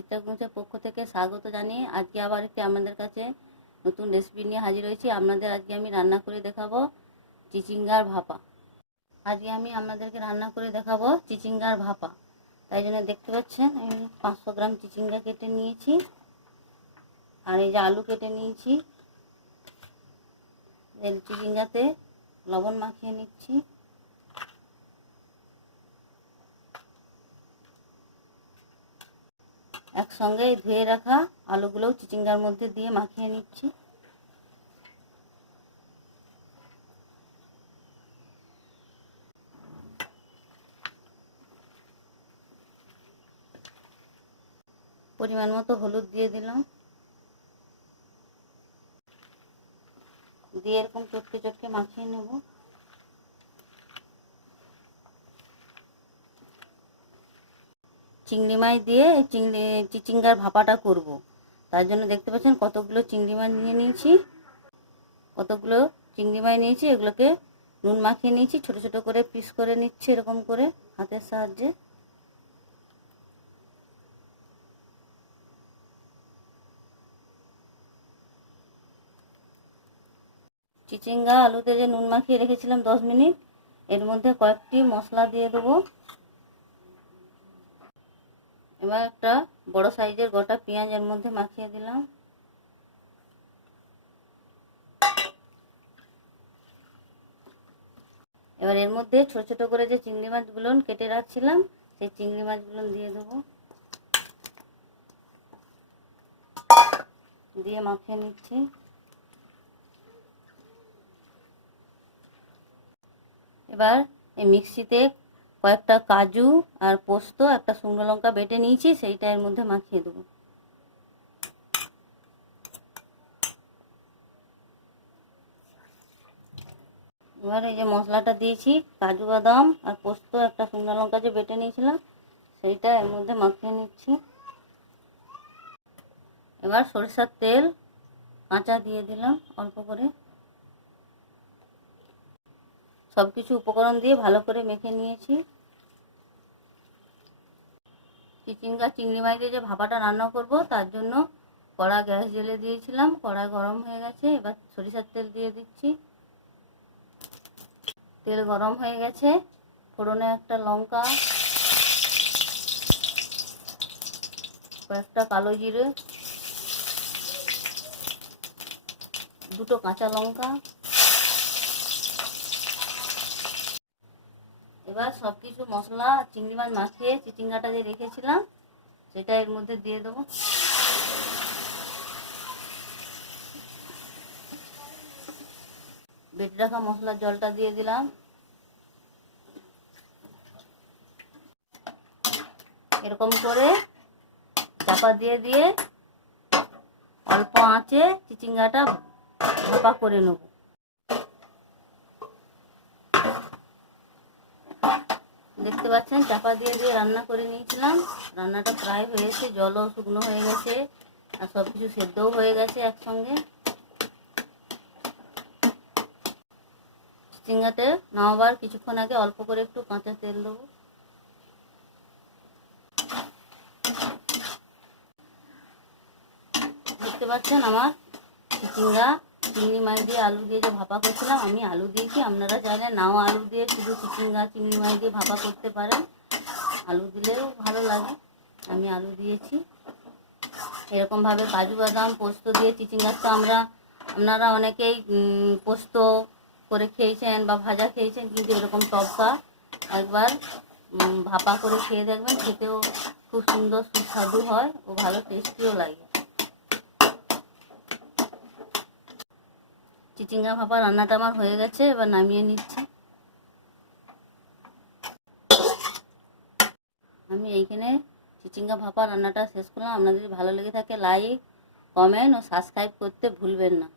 চিত্রাকুঞ্জের পক্ষ থেকে স্বাগত জানিয়ে আজকে আবার একটি আপনাদের কাছে নতুন রেসিপি নিয়ে হাজির হয়েছি। আপনাদের আজকে আমি রান্না করে দেখাবো চিচিঙ্গার ভাপা। আজকে আমি আপনাদেরকে রান্না করে দেখাবো চিচিঙ্গার ভাপা। তাই জন্য দেখতে পাচ্ছেন আমি 500 গ্রাম চিচিঙ্গা কেটে নিয়েছি, আর এই যে আলু কেটে নিয়েছি। চিচিঙ্গাতে লবণ মাখিয়ে নিচ্ছি। একসঙ্গে ধুয়ে রাখা আলুগুলোও চিচিঙ্গার মধ্যে দিয়ে মাখিয়ে নিচ্ছি। পরিমাণ মতো হলুদ দিয়ে দিলাম, দিয়ে এরকম চটকে চটকে মাখিয়ে নেব। চিংড়ি মাছ দিয়ে চিচিঙ্গার ভাপাটা করব, তার জন্য দেখতে পাচ্ছেন কতগুলো চিংড়ি মাছ নিয়ে নিয়েছি। এগুলোকে নুন মাখিয়ে নিয়েছি, ছোট ছোট করে পিস করে নিচ্ছি এরকম করে হাতের সাহায্যে। চিচিঙ্গা আলুতে যে নুন মাখিয়ে রেখেছিলাম 10 মিনিট, এর মধ্যে কয়েকটি মশলা দিয়ে দেবো। এবার একটা বড় সাইজের গোটা পেঁয়াজ এর মধ্যে মাখিয়ে দিলাম। এবার এর মধ্যে ছোট ছোট করে যে চিংড়ি মাছগুলো কেটে রাখছিলাম সেই চিংড়ি মাছগুলো দিয়ে দেবো, দিয়ে মাখিয়ে নিচ্ছি। এবার এই মিক্সিতে কয়েকটা কাজু আর পোস্ত, একটা শুকনো লঙ্কা বেটে নিয়েছি, সেইটা এর মধ্যে মাখিয়ে দেবো। এবার এই যে মশলাটা দিয়েছি, কাজু বাদাম আর পোস্ত, একটা শুকনো লঙ্কা যে বেটে নিয়েছিলাম সেইটা এর মধ্যে মাখিয়ে নিচ্ছি। এবার সরিষার তেল কাঁচা দিয়ে দিলাম অল্প করে। সবকিছু উপকরণ দিয়ে ভালো করে মেখে নিয়েছি। চিংড়ি মাছ দিয়ে যে ভাপাটা রান্না করব তার জন্য কড়া গ্যাস জ্বেলে দিয়েছিলাম, কড়া গরম হয়ে গেছে। এবার সরিষার তেল দিয়ে দিচ্ছি। তেল গরম হয়ে গেছে, ফোড়নে একটা লঙ্কা, কয়েকটা কালো জিরে, দুটো কাঁচা লঙ্কা। এবার সবকিছু মশলা চিংড়ি মাছ মাখিয়ে চিচিঙ্গাটা যে রেখেছিলাম সেটা এর মধ্যে দিয়ে দেবো। বেটে রাখা মশলার জলটা দিয়ে দিলাম। এরকম করে চাপা দিয়ে দিয়ে অল্প আঁচে চিচিঙ্গাটা ভাপা করে নেব। দেখতে পাচ্ছেন চাপা দিয়ে দিয়ে রান্না করে নিয়েছিলাম। রান্নাটা প্রায় হয়েছে, জলও শুকনো হয়ে গেছে আর সবকিছু সেদ্ধও হয়ে গেছে একসঙ্গে। চিচিঙ্গাতে নামাবার কিছুক্ষণ আগে অল্প করে একটু কাঁচা তেল দেবো। দেখতে পাচ্ছেন আমার চিংড়ি মাছ দিয়ে আলু দিয়ে যে ভাপা করছিলাম, আমি আলু দিয়েছি। আপনারা চাইলে নাও আলু দিয়ে শুধু চিংড়ি মাছ দিয়ে ভাপা করতে পারেন, আলু দিলেও ভালো লাগে। আমি আলু দিয়েছি। এরকমভাবে কাজু বাদাম পোস্ত দিয়ে চিচিঙ্গা তো আপনারা অনেকেই পোস্ত করে খেয়েছেন বা ভাজা খেয়েছেন, কিন্তু এরকম তবকা একবার ভাপা করে খেয়ে দেখবেন, খেতেও খুব সুন্দর সুস্বাদু হয় ও ভালো টেস্টিও লাগে। চিচিঙ্গা ভাপা রান্নাটা আমার হয়ে গেছে, এবার নামিয়ে নিচ্ছি। আমি এইখানে চিচিঙ্গা ভাপা রান্নাটা শেষ করলাম। আপনাদের যদি ভালো লেগে থাকে লাইক, কমেন্ট ও সাবস্ক্রাইব করতে ভুলবেন না।